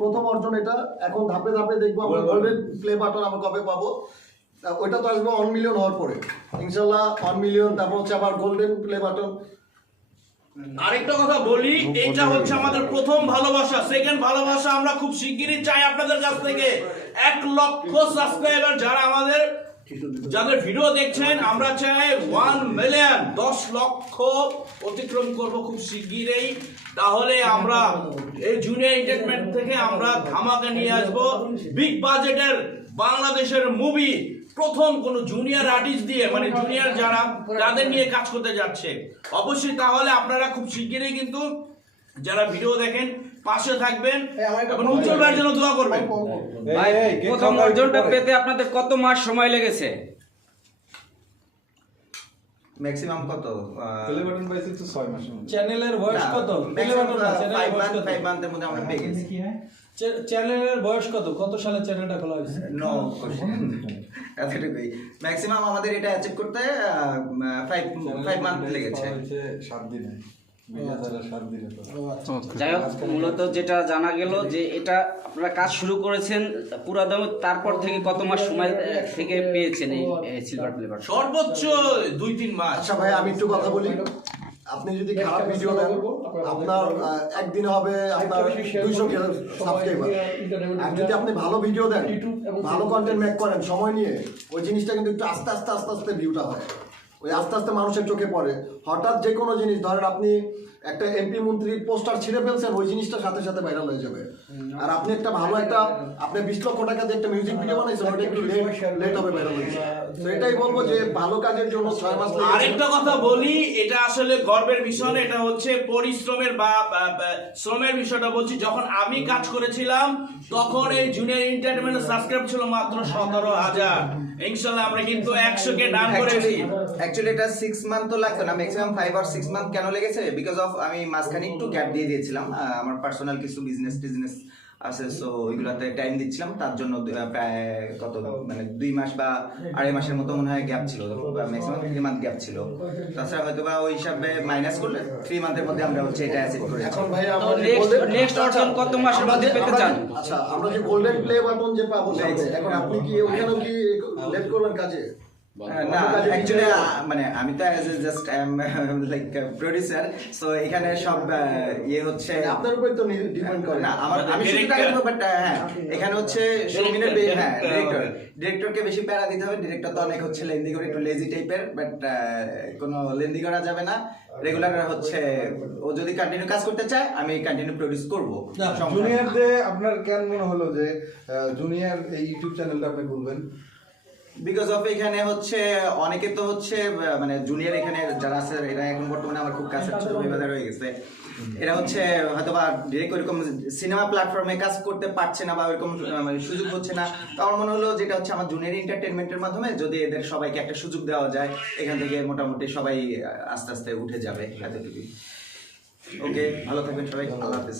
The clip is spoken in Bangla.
প্রথম অর্জন এটা। এখন ধাপে ধাপে দেখবো আমরা গোল্ডেন প্লে বাটন আমরা কবে পাবো। ওইটা তো আসবে 1 মিলিয়ন হওয়ার পরে ইনশাল্লাহ। 1 মিলিয়ন, তারপর হচ্ছে আবার গোল্ডেন প্লে বাটন। আরেকটা কথা বলি, এটা হচ্ছে আমাদের প্রথম ভালোবাসা। সেকেন্ড ভালোবাসা আমরা খুব শিগগিরই চাই আপনাদের কাছ থেকে 1 লক্ষ সাবস্ক্রাইবার যারা আমাদের যাদের ভিডিও দেখছেন, আমরা চাই 1 মিলিয়ন, 10 লক্ষ অতিক্রম করব খুব শিগগিরই। তাহলে আমরা এই জুনিয়র এন্টারটেইনমেন্ট থেকে আমরা ধামাকা নিয়ে আসবো বিগ বাজেটের বাংলাদেশের মুভি। প্রথম কোন জুনিয়র আর্টিস্ট দিয়ে, মানে জুনিয়র যারা তাদের নিয়ে কাজ করতে যাচ্ছে অবশ্যই। তাহলে আপনারা খুব শিগগিরই কিন্তু যারা ভিডিও দেখেন পাশে থাকবেন এবং উজ্জ্বল ভাইয়ের জন্য দোয়া করবেন। ভাই প্রথম অর্জনটা পেতে আপনাদের কত মাস সময় লেগেছে? ম্যাক্সিমাম কত? প্লে বাটন পাইছি তো 6 মাস। চ্যানেলের বয়স কত? প্লে বাটন না, চ্যানেলের বয়স কত? 5 মান্থের মধ্যে আমরা পেয়ে গেছি। চ্যানেলের বয়স কত? কত সালে চ্যানেলটা খোলা হয়েছে? নো কোশ্চেন, এতটুকুই। ম্যাক্সিমাম আমাদের এটা অ্যাচিভ করতে 5 মান্থ লেগেছে। 7 দিনে, মেগাজারা 7 দিনে তো। যাই হোক, মূলত যেটা জানা গেল যে এটা আপনারা কাজ শুরু করেছেন পুরা দামে, তারপর থেকে কত মাস সময় থেকে পেয়েছেন এই সিলভার প্লে বাটন? সর্বোচ্চ 2-3 মাস। আচ্ছা ভাই, আমি একটু কথা বলি। আপনি যদি খারাপ ভিডিও দেন, আপনার একদিনে হবে আপনার 200 সাবস্ক্রাইবার। আর যদি আপনি ভালো ভিডিও দেন, ভালো কন্টেন্ট মেক করেন সময় নিয়ে, ওই জিনিসটা কিন্তু একটু আস্তে আস্তে আস্তে আস্তে ভিউটা হয়। ওই আস্তে আস্তে মানুষের চোখে পড়ে। হঠাৎ যে কোনো জিনিস ধরেন আপনি একটা এমপি মন্ত্রীর পোস্টার ছিঁড়ে ফেলছেন, ওই জিনিসটা সাথে সাথে ভাইরাল হয়ে যাবে। আর আপনি একটা ভালো আপনি 20 লক্ষ টাকা দিয়ে একটা মিউজিক ভিডিও বানাইছেন, ওটা একটু লেট হবে ভাইরাল হয়েছে। তো এটাই বলবো যে ভালো কাজের জন্য 6 মাস লাগে। আরেকটা কথা বলি, এটা আসলে গর্বের বিষয় না, এটা হচ্ছে পরিশ্রমের বা শ্রমের বিষয়টা বলছি। যখন আমি কাজ করেছিলাম তখন এই জুনিয়র এন্টারটেইনমেন্টের সাবস্ক্রাইব ছিল মাত্র 17,000। ইনশাআল্লাহ আমরা কিন্তু 100 কে ডান করেছি। অ্যাকচুয়ালি এটা 6 মান্থ তো লাগতো না, ম্যাক্সিমাম 5 আর 6 মান্থ কেন লেগেছে? বিকজ অফ আমি মাঝখানে একটু গ্যাপ দিয়ে দিয়েছিলাম। আমার পার্সোনাল কিছু বিজনেস আছে, সো ওইগুলাতে টাইম দিচ্ছিলাম। তার জন্য প্রায় কত, মানে 2 মাস বা 2.5 মাসের মতো মনে হয় গ্যাপ ছিল, ম্যাক্সিমাম 3 মান্থ গ্যাপ ছিল। তাছাড়া হয়তো বা ওই হিসাবে মাইনাস করলে 3 মান্থের মধ্যে আমরা হচ্ছে এটা অ্যাচিভ করেছি। এখন ভাই নেক্সট অর্জন কত মাসের মধ্যে পেতে চান? আচ্ছা, আমরা যে গোল্ডেন প্লে বাটন যে পাবো, এখন আপনি কি ওখানেও কি লেট করবেন কাজে? না, অ্যাকচুয়ালি মানে আমি তো as a just I am like producer, so এখানে সব ইয়ে হচ্ছে আপনার উপর তো ডিপেন্ড করে না। আমি শুধু টাকা দেবো, বাট হ্যাঁ এখানে হচ্ছে সৌমিনের হ্যাঁ ডিরেক্টরকে বেশি প্যারা দিতে হবে। ডিরেক্টর তো অনেক হচ্ছে লেন্দি করে, একটু লেজি টাইপের, বাট কোনো লেন্দি করা যাবে না। রেগুলার হচ্ছে ও যদি কন্টিনিউ কাজ করতে চায়, আমি কন্টিনিউ প্রডিউস করবো। জুনিয়রদের আপনার কেন মনে হলো যে জুনিয়র এই ইউটিউব চ্যানেলটা আপনি খুলবেন? বিকজ অফ এখানে হচ্ছে অনেকে তো হচ্ছে মানে জুনিয়র এখানে যারা আছে, এরা এখন বর্তমানে আমার খুব কাছের ছোট বিবাদার হয়ে গেছে। এরা হচ্ছে হয়তো বা ডিরেক্ট ওইরকম সিনেমা প্ল্যাটফর্মে কাজ করতে পারছে না বা ওইরকম মানে সুযোগ হচ্ছে না। তো আমার মনে হলো যেটা হচ্ছে আমার জুনিয়র এন্টারটেনমেন্টের মাধ্যমে যদি এদের সবাইকে একটা সুযোগ দেওয়া যায়, এখান থেকে মোটামুটি সবাই আস্তে আস্তে উঠে যাবে। এতটুকুই। ওকে, ভালো থাকবেন সবাই, আল্লাহ হাফেজ।